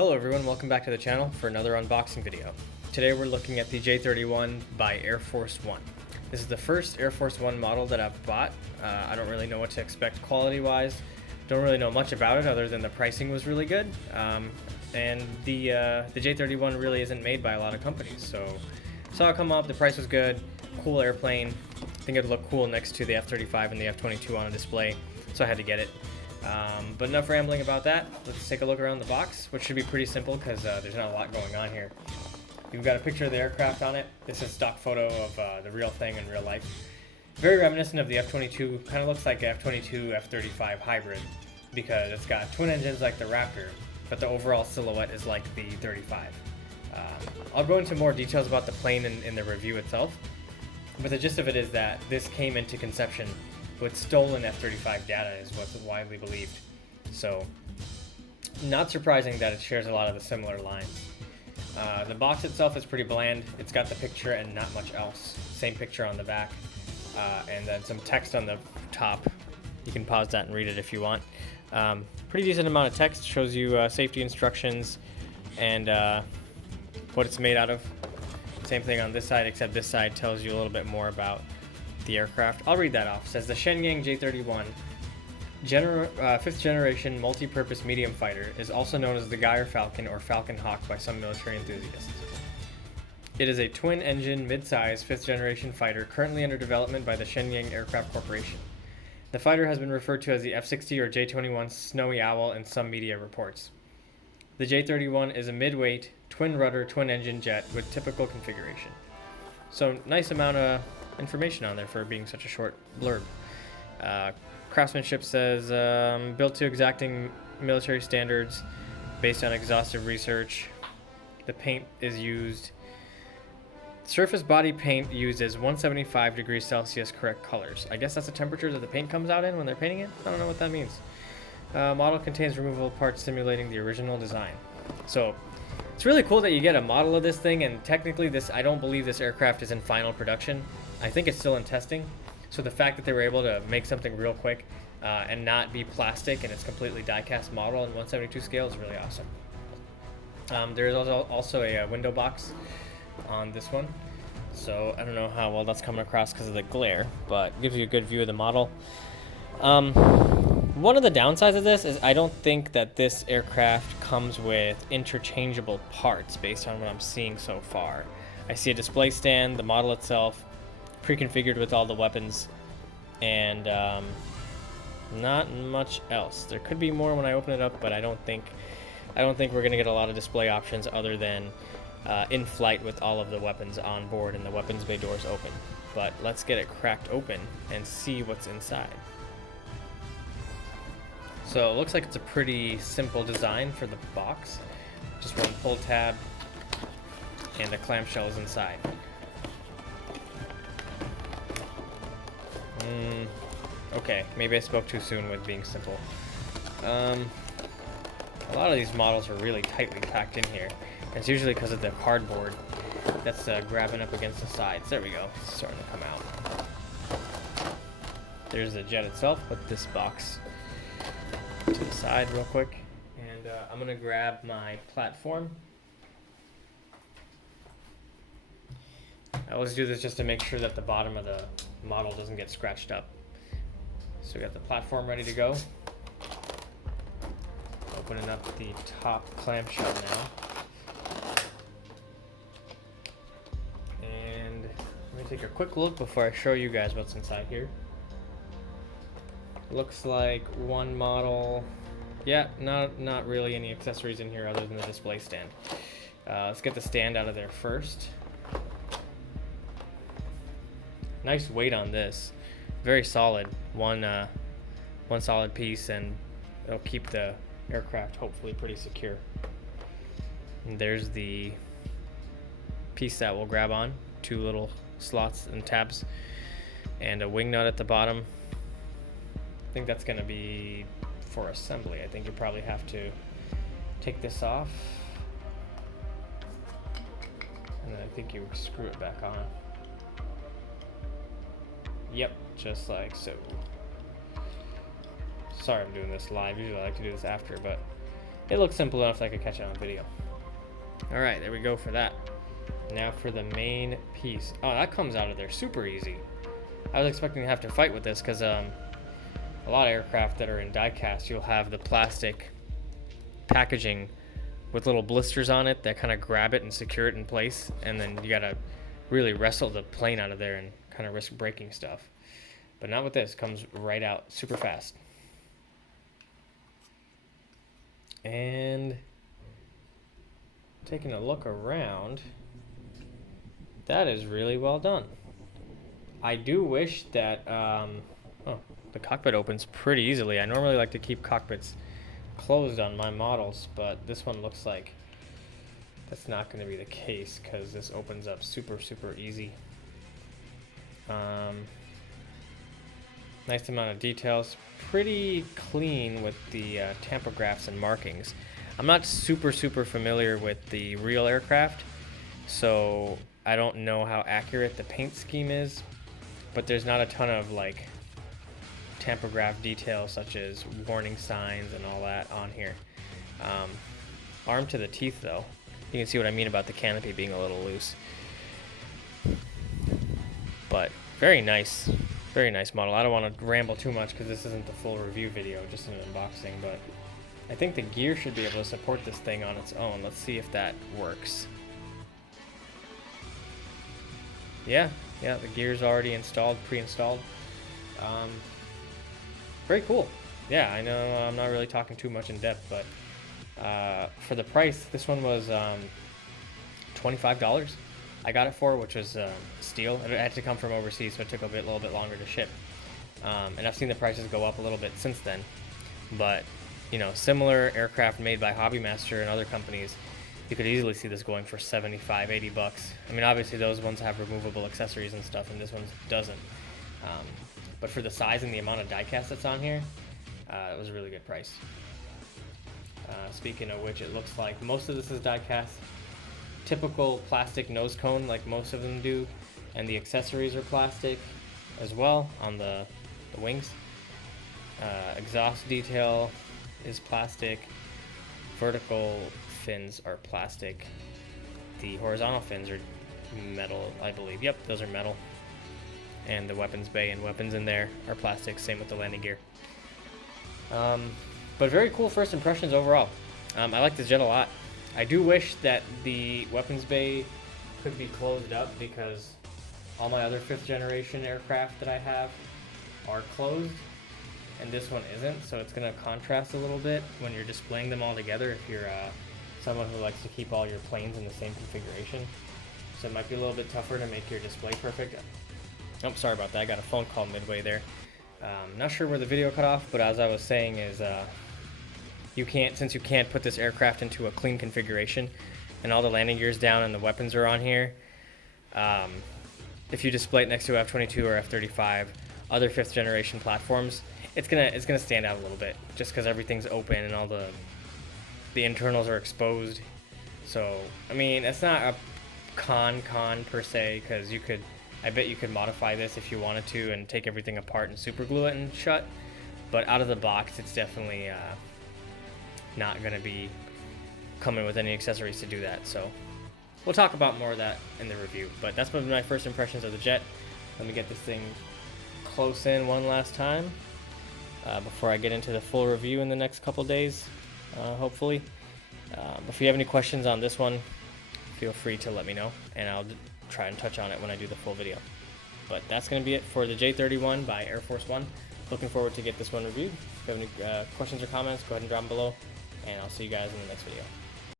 Hello everyone, welcome back to the channel for another unboxing video. Today we're looking at the J-31 by Air Force One. This is the first Air Force One model that I've bought. I don't really know what to expect quality wise. Don't really know much about it other than the pricing was really good. And the J-31 really isn't made by a lot of companies. So saw it come up, the price was good, cool airplane. I think it'd look cool next to the F-35 and the F-22 on a display, so I had to get it. But enough rambling about that. Let's take a look around the box, which should be pretty simple because there's not a lot going on here. You've got a picture of the aircraft on it. This is a stock photo of the real thing in real life. Very reminiscent of the F-22. Kind of looks like F-22, F-35 hybrid because it's got twin engines like the Raptor, but the overall silhouette is like the 35. I'll go into more details about the plane in the review itself, but the gist of it is that this came into conception with stolen F-35 data is what's widely believed. So, not surprising that it shares a lot of the similar lines. The box itself is pretty bland. It's got the picture and not much else. Same picture on the back, and then some text on the top. You can pause that and read it if you want. Pretty decent amount of text, shows you safety instructions and what it's made out of. Same thing on this side, except this side tells you a little bit more about the aircraft. I'll read that off. It says the Shenyang J-31, 5th generation multi-purpose medium fighter, is also known as the Geyer Falcon or Falcon Hawk by some military enthusiasts. It is a twin-engine, mid-size, 5th generation fighter currently under development by the Shenyang Aircraft Corporation. The fighter has been referred to as the F-60 or J-21 Snowy Owl in some media reports. The J-31 is a mid-weight, twin-rudder, twin-engine jet with typical configuration. So, nice amount of information on there for being such a short blurb. Craftsmanship says built to exacting military standards based on exhaustive research. The paint is used. Surface body paint uses 175 degrees Celsius correct colors. I guess that's the temperature that the paint comes out in when they're painting it. I don't know what that means. Model contains removable parts simulating the original design. So it's really cool that you get a model of this thing, and technically I don't believe this aircraft is in final production. I think it's still in testing, so the fact that they were able to make something real quick and not be plastic and it's completely die-cast model in 172 scale is really awesome. There is also a window box on this one, so I don't know how well that's coming across because of the glare, but gives you a good view of the model. One of the downsides of this is I don't think that this aircraft comes with interchangeable parts based on what I'm seeing so far. I see a display stand, the model itself, pre-configured with all the weapons, and not much else. There could be more when I open it up, but I don't think we're gonna get a lot of display options other than in flight with all of the weapons on board and the weapons bay doors open. But let's get it cracked open and see what's inside. So it looks like it's a pretty simple design for the box. Just one pull tab and the clamshell is inside. Okay, maybe I spoke too soon with being simple. A lot of these models are really tightly packed in here. It's usually because of the cardboard that's grabbing up against the sides. There we go, it's starting to come out. There's the jet itself. Put this box to the side real quick, and I'm gonna grab my platform. I always do this just to make sure that the bottom of the model doesn't get scratched up. So we got the platform ready to go. Opening up the top clamshell now. And let me take a quick look before I show you guys what's inside here. Looks like one model. Yeah, not really any accessories in here other than the display stand. Let's get the stand out of there first. Nice weight on this, very solid. One solid piece, and it'll keep the aircraft hopefully pretty secure. And there's the piece that will grab on, 2 little slots and tabs, and a wing nut at the bottom. I think that's gonna be for assembly. I think you probably have to take this off, and then I think you screw it back on. Yep, just like so. Sorry I'm doing this live. Usually I like to do this after, but it looks simple enough that I could catch it on video. All right, there we go for that. Now for the main piece. Oh, that comes out of there super easy. I was expecting to have to fight with this because a lot of aircraft that are in die-cast, you'll have the plastic packaging with little blisters on it that kind of grab it and secure it in place, and then you gotta really wrestle the plane out of there and kind of risk breaking stuff. But not with this. Comes right out super fast. And taking a look around, that is really well done. I do wish that the cockpit opens pretty easily. I normally like to keep cockpits closed on my models, but this one looks like that's not going to be the case because this opens up super easy. Nice amount of details, pretty clean with the tampografts and markings. I'm not super familiar with the real aircraft, so I don't know how accurate the paint scheme is, but there's not a ton of like tampograph details such as warning signs and all that on here. Armed to the teeth though. You can see what I mean about the canopy being a little loose. But very nice model. I don't want to ramble too much because this isn't the full review video, just an unboxing, but I think the gear should be able to support this thing on its own. Let's see if that works. Yeah, the gear's already installed, pre-installed. Very cool. Yeah, I know I'm not really talking too much in depth, but for the price, this one was $25. I got it for, which was a steal. It had to come from overseas, so it took a little bit longer to ship. And I've seen the prices go up a little bit since then. But, you know, similar aircraft made by Hobbymaster and other companies, you could easily see this going for 75, 80 bucks. I mean, obviously those ones have removable accessories and stuff, and this one doesn't. But for the size and the amount of die-cast that's on here, it was a really good price. Speaking of which, it looks like most of this is die-cast. Typical plastic nose cone like most of them do, and the accessories are plastic as well on the wings. Exhaust detail is plastic. Vertical fins are plastic. The horizontal fins are metal, I believe. Yep, those are metal. And the weapons bay and weapons in there are plastic, same with the landing gear. But very cool first impressions overall. I like this jet a lot. I do wish that the weapons bay could be closed up because all my other 5th generation aircraft that I have are closed and this one isn't, so it's going to contrast a little bit when you're displaying them all together if you're someone who likes to keep all your planes in the same configuration. So it might be a little bit tougher to make your display perfect. Oh, sorry about that. I got a phone call midway there. Not sure where the video cut off, but as I was saying is since you can't put this aircraft into a clean configuration and all the landing gear's down and the weapons are on here, if you display it next to F-22 or F-35, other 5th generation platforms, it's gonna stand out a little bit just because everything's open and all the internals are exposed. So I mean, it's not a con per se, because I bet you could modify this if you wanted to and take everything apart and super glue it and shut, but out of the box it's definitely not going to be coming with any accessories to do that. So we'll talk about more of that in the review, but that's one of my first impressions of the jet. Let me get this thing close in one last time before I get into the full review in the next couple days, hopefully. If you have any questions on this one, feel free to let me know and I'll try and touch on it when I do the full video. But that's going to be it for the J-31 by Air Force One. Looking forward to get this one reviewed. If you have any questions or comments, go ahead and drop them below, and I'll see you guys in the next video.